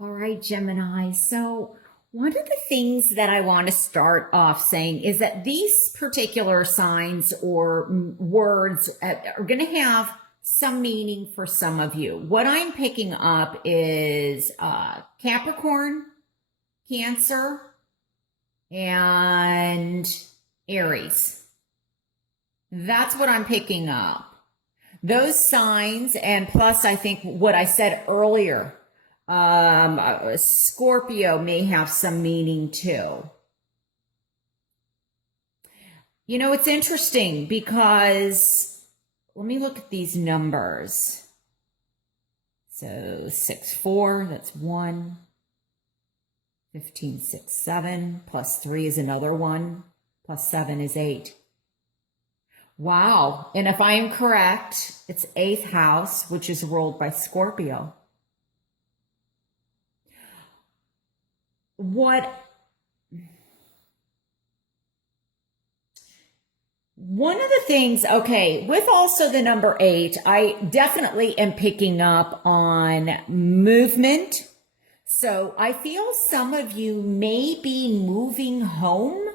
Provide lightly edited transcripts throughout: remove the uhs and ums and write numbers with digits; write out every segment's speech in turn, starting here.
All right, Gemini. So, one of the things that I want to start off saying is that these particular signs or words are going to have some meaning for some of you. What I'm picking up is Capricorn, Cancer, and Aries. That's what I'm picking up. Those signs, and plus, I think what I said earlier, Scorpio may have some meaning too. You know, it's interesting because let me look at these numbers. So 6, 4, that's 1. 15, 6, 7, plus 3 is another 1, plus 7 is 8. Wow. And if I am correct, it's 8th house, which is ruled by Scorpio. One of the things, okay, with also the number 8, I definitely am picking up on movement. So I feel some of you may be moving home.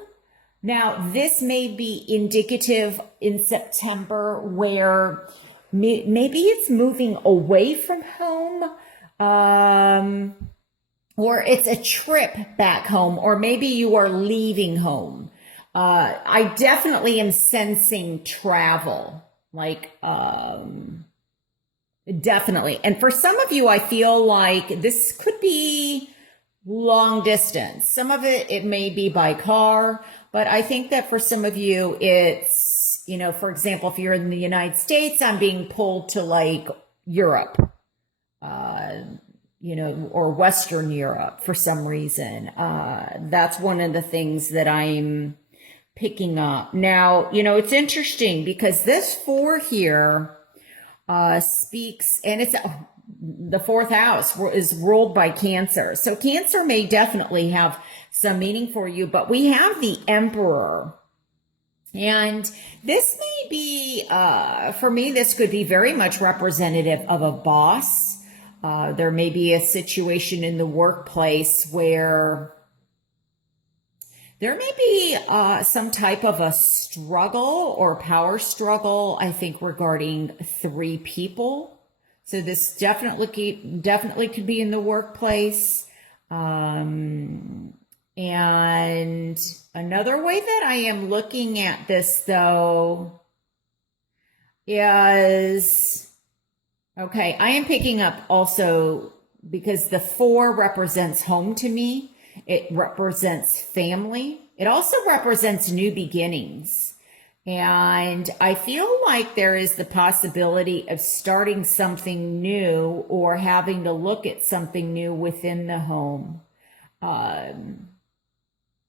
Now, this may be indicative in September where maybe it's moving away from home, or it's a trip back home, or maybe you are leaving home. I definitely am sensing travel, like definitely. And for some of you, I feel like this could be long distance. Some of it may be by car, but I think that for some of you, it's, you know, for example, if you're in the United States, I'm being pulled to like Europe, you know, or Western Europe for some reason. That's one of the things that I'm picking up. Now, you know, it's interesting because this 4 here speaks, and it's the 4th house is ruled by Cancer. So Cancer may definitely have some meaning for you, but we have the Emperor. And this may be, for me, this could be very much representative of a boss. There may be a situation in the workplace where there may be some type of a struggle or power struggle, I think, regarding 3 people. So this definitely could be in the workplace. And another way that I am looking at this, though, is, okay, I am picking up also because the 4 represents home to me. It represents family. It also represents new beginnings. And I feel like there is the possibility of starting something new or having to look at something new within the home. I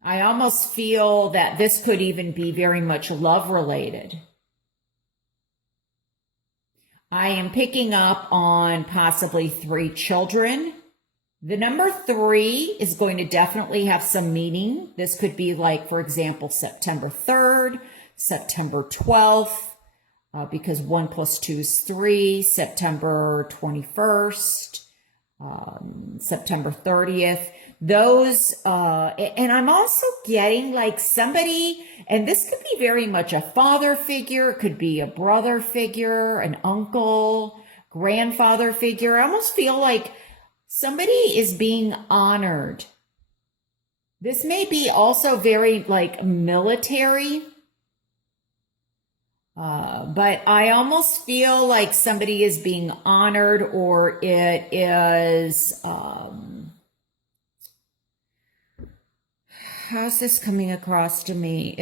almost feel that this could even be very much love related. I am picking up on possibly 3 children. The number 3 is going to definitely have some meaning. This could be like, for example, September 3rd, September 12th, because 1 plus 2 is 3, September 21st, September 30th. Those, and I'm also getting like somebody, and this could be very much a father figure, it could be a brother figure, an uncle, grandfather figure. I almost feel like somebody is being honored. This may be also very like military, but I almost feel like somebody is being honored, or it is, how's this coming across to me?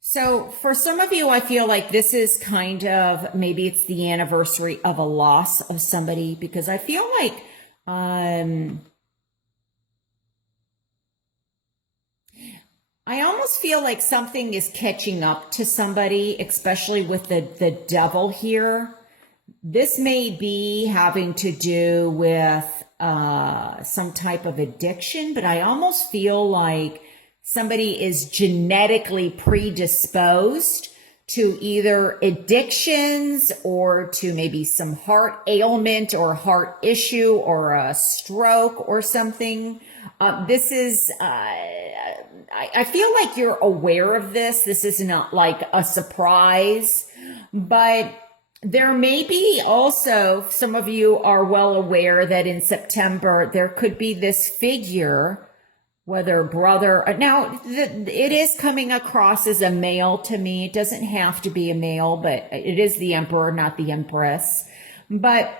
So for some of you, I feel like this is kind of, maybe it's the anniversary of a loss of somebody, because I feel like, I almost feel like something is catching up to somebody, especially with the devil here. This may be having to do with some type of addiction, but I almost feel like somebody is genetically predisposed to either addictions or to maybe some heart ailment or heart issue or a stroke or something. This is, I feel like you're aware of this. This is not like a surprise, but there may be also, some of you are well aware that in September there could be this figure, whether brother, now it is coming across as a male to me. It doesn't have to be a male, but it is the emperor, not the empress. But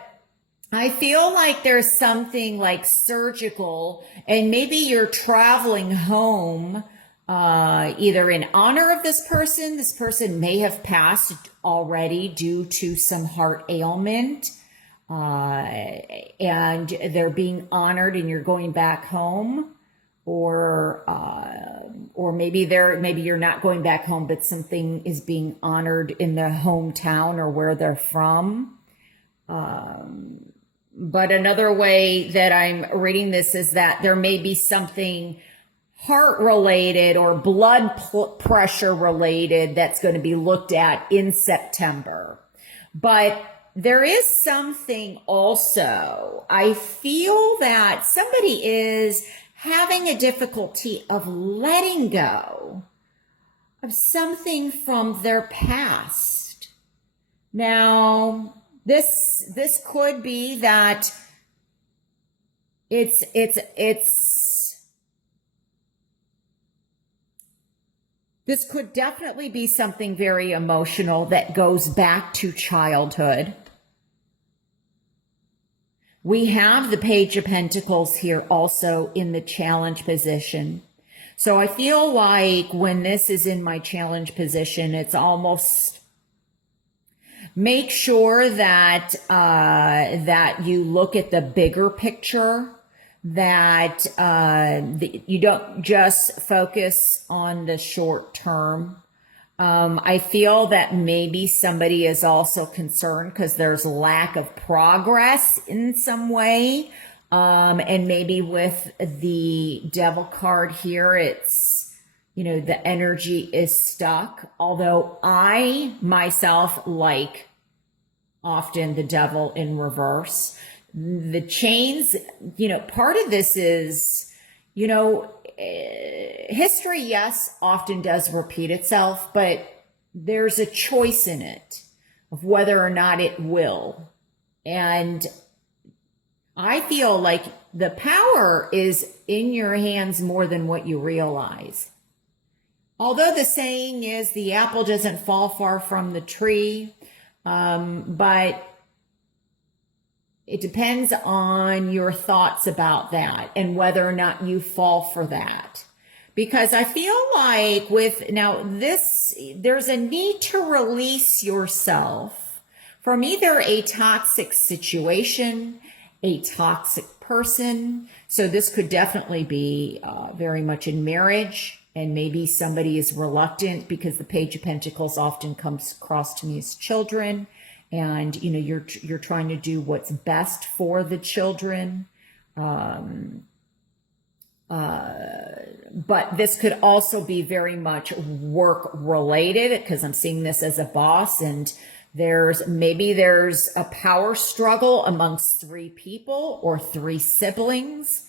I feel like there's something like surgical, and maybe you're traveling home, either in honor of this person. This person may have passed already due to some heart ailment, and they're being honored and you're going back home. Or maybe you're not going back home, but something is being honored in their hometown or where they're from. But another way that I'm reading this is that there may be something heart related or blood pressure related that's going to be looked at in September. But there is something also, I feel that somebody is having a difficulty of letting go of something from their past. This could be that this could definitely be something very emotional that goes back to childhood. We have the Page of Pentacles here also in the challenge position. So I feel like when this is in my challenge position, it's almost make sure that that you look at the bigger picture, that you don't just focus on the short term. I feel that maybe somebody is also concerned because there's lack of progress in some way. And maybe with the Devil card here, it's, the energy is stuck. Although I myself like often the Devil in reverse. The chains, part of this is, history, yes, often does repeat itself, but there's a choice in it of whether or not it will. And I feel like the power is in your hands more than what you realize. Although the saying is the apple doesn't fall far from the tree, but it depends on your thoughts about that and whether or not you fall for that. Because I feel like there's a need to release yourself from either a toxic situation, a toxic person. So this could definitely be very much in marriage, and maybe somebody is reluctant because the Page of Pentacles often comes across to me as children. And, you're trying to do what's best for the children. But this could also be very much work related, because I'm seeing this as a boss, and there's a power struggle amongst 3 people or 3 siblings.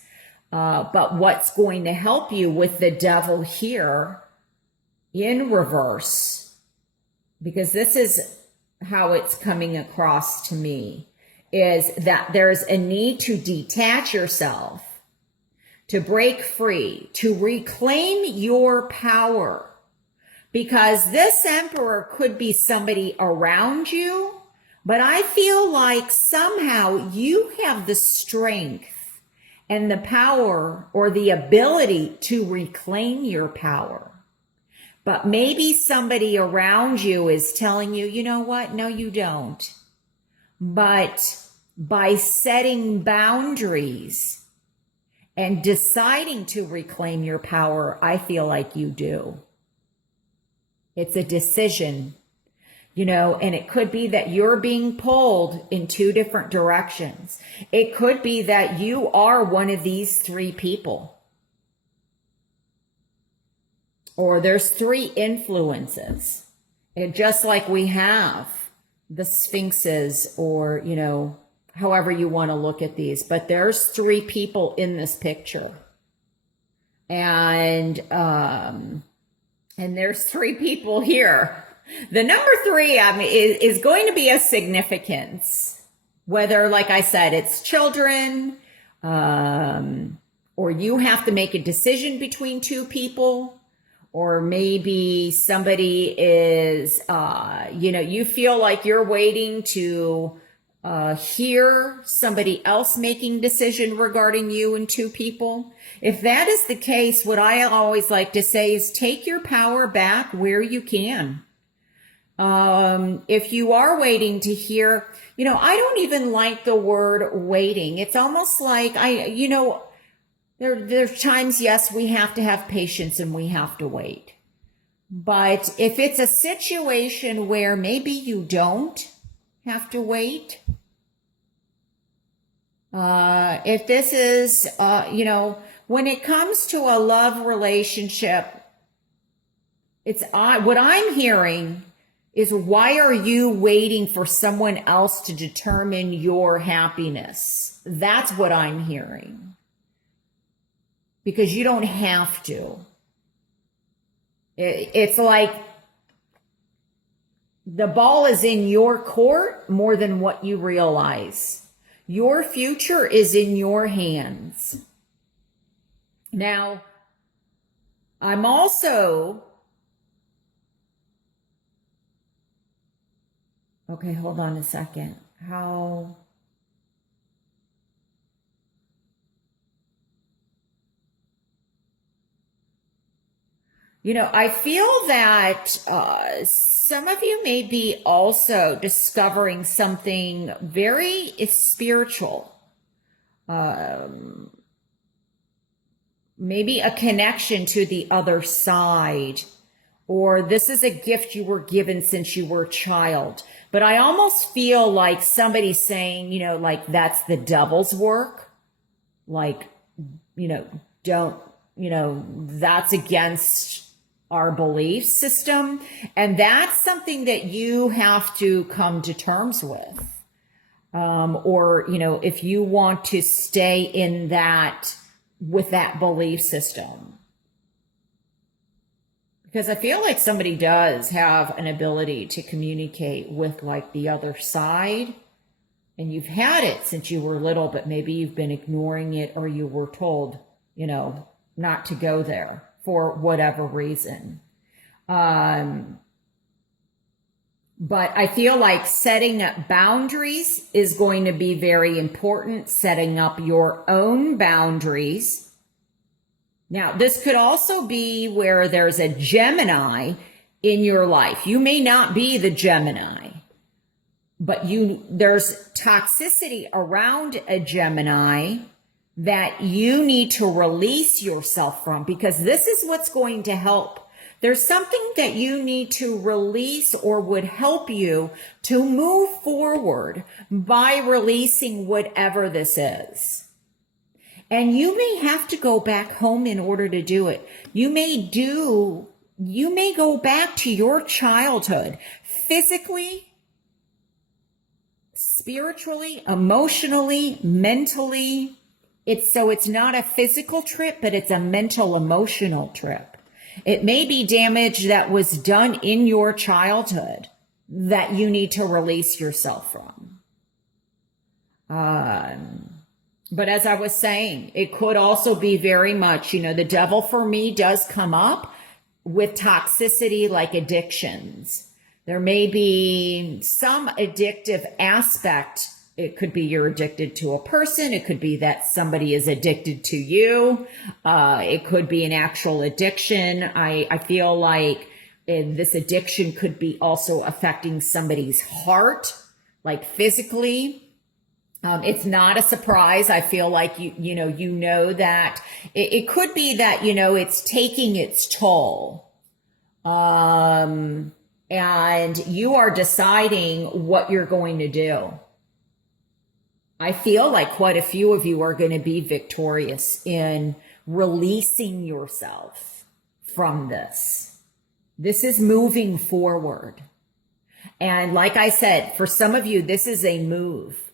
But what's going to help you with the Devil here in reverse, because this is how it's coming across to me, is that there's a need to detach yourself, to break free, to reclaim your power, because this Emperor could be somebody around you, but I feel like somehow you have the strength and the power or the ability to reclaim your power. But maybe somebody around you is telling you, you know what? No, you don't. But by setting boundaries and deciding to reclaim your power, I feel like you do. It's a decision, and it could be that you're being pulled in 2 different directions. It could be that you are one of these 3 people. Or there's 3 influences And just like we have the sphinxes, or, however you want to look at these, but there's three people in this picture. And there's three people here. The number three, is going to be a significance, whether, like I said, it's children, or you have to make a decision between two people, or maybe somebody is, you feel like you're waiting to hear somebody else making decision regarding you and two people. If that is the case, what I always like to say is take your power back where you can. If you are waiting to hear, I don't even like the word waiting. It's almost like there's times, yes, we have to have patience and we have to wait. But if it's a situation where maybe you don't have to wait, if this is, when it comes to a love relationship, what I'm hearing is, why are you waiting for someone else to determine your happiness? That's what I'm hearing. Because you don't have to. It's like the ball is in your court more than what you realize. Your future is in your hands. Now, I'm also... Okay, hold on a second. I feel that some of you may be also discovering something very spiritual. Maybe a connection to the other side, or this is a gift you were given since you were a child. But I almost feel like somebody's saying, like that's the devil's work. Like, that's against our belief system. And that's something that you have to come to terms with. Or, if you want to stay in that, with that belief system. Because I feel like somebody does have an ability to communicate with like the other side, and you've had it since you were little, but maybe you've been ignoring it, or you were told, not to go there for whatever reason. But I feel like setting up boundaries is going to be very important, setting up your own boundaries. Now, this could also be where there's a Gemini in your life. You may not be the Gemini, but there's toxicity around a Gemini that you need to release yourself from, because this is what's going to help. There's something that you need to release, or would help you to move forward by releasing whatever this is. And you may have to go back home in order to do it. You may go back to your childhood, physically, spiritually, emotionally, mentally. It's not a physical trip, but it's a mental, emotional trip. It may be damage that was done in your childhood that you need to release yourself from. But as I was saying, it could also be very much, the devil for me does come up with toxicity like addictions. There may be some addictive aspect. It could be you're addicted to a person. It could be that somebody is addicted to you. It could be an actual addiction. I feel like this addiction could be also affecting somebody's heart, like physically. It's not a surprise. I feel like you know that it could be that, it's taking its toll. And you are deciding what you're going to do. I feel like quite a few of you are going to be victorious in releasing yourself from this. This is moving forward. And like I said, for some of you, this is a move.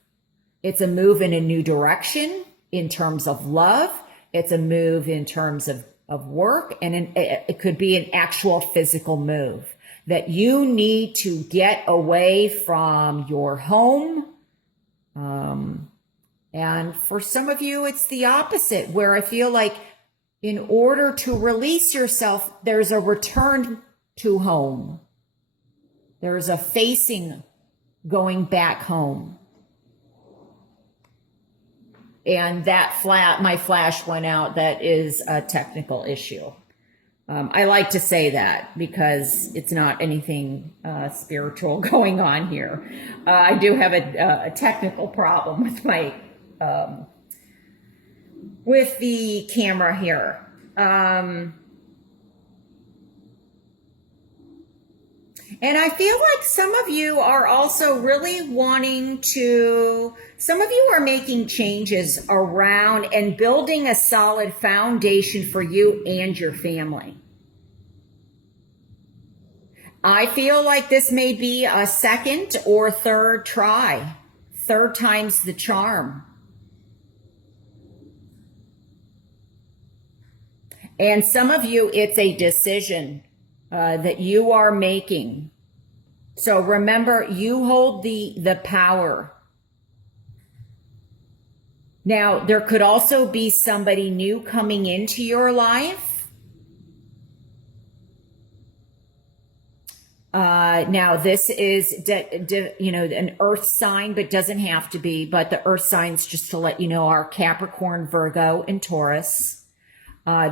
It's a move in a new direction in terms of love. It's a move in terms of work. And it could be an actual physical move that you need to get away from your home. And for some of you, it's the opposite, where I feel like in order to release yourself, there's a return to home. There's a facing going back home. And that my flash went out. That is a technical issue. I like to say that because it's not anything spiritual going on here. I do have a technical problem with my with the camera here. And I feel like some of you are also really wanting to, some of you are making changes around and building a solid foundation for you and your family. I feel like this may be a second or third try. Third time's the charm. And some of you, it's a decision that you are making. So remember, you hold the power. Now, there could also be somebody new coming into your life. Now, this is, an earth sign, but doesn't have to be. But the earth signs, just to let you know, are Capricorn, Virgo, and Taurus.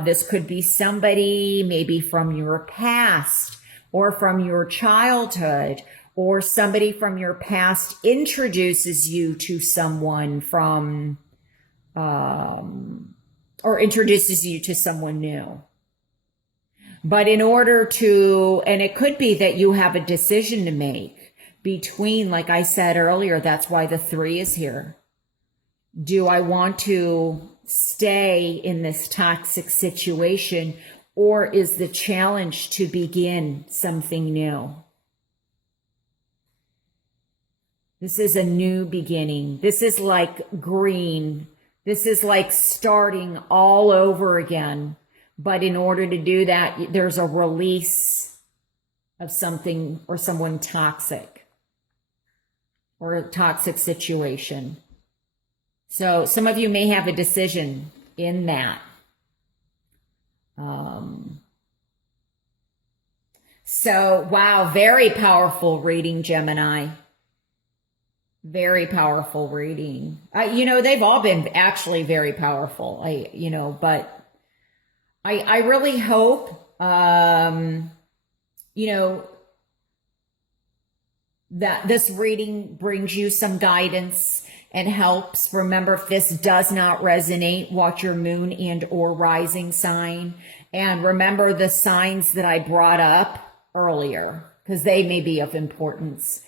This could be somebody maybe from your past or from your childhood, or somebody from your past introduces you to someone from, or introduces you to someone new. But in order to, and it could be that you have a decision to make between, like I said earlier, that's why the 3 is here. Do I want to stay in this toxic situation, or is the challenge to begin something new? This is a new beginning. This is like green. This is like starting all over again. But in order to do that, there's a release of something or someone toxic or a toxic situation. So some of you may have a decision in that. So, wow, very powerful reading, Gemini. Very powerful reading. They've all been actually very powerful. But I really hope, that this reading brings you some guidance and helps. Remember, if this does not resonate, watch your moon and or rising sign. And remember the signs that I brought up earlier, because they may be of importance.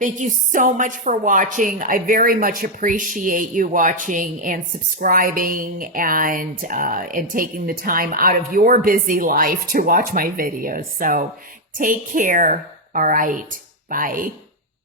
Thank you so much for watching. I very much appreciate you watching and subscribing and taking the time out of your busy life to watch my videos. So take care. All right. Bye.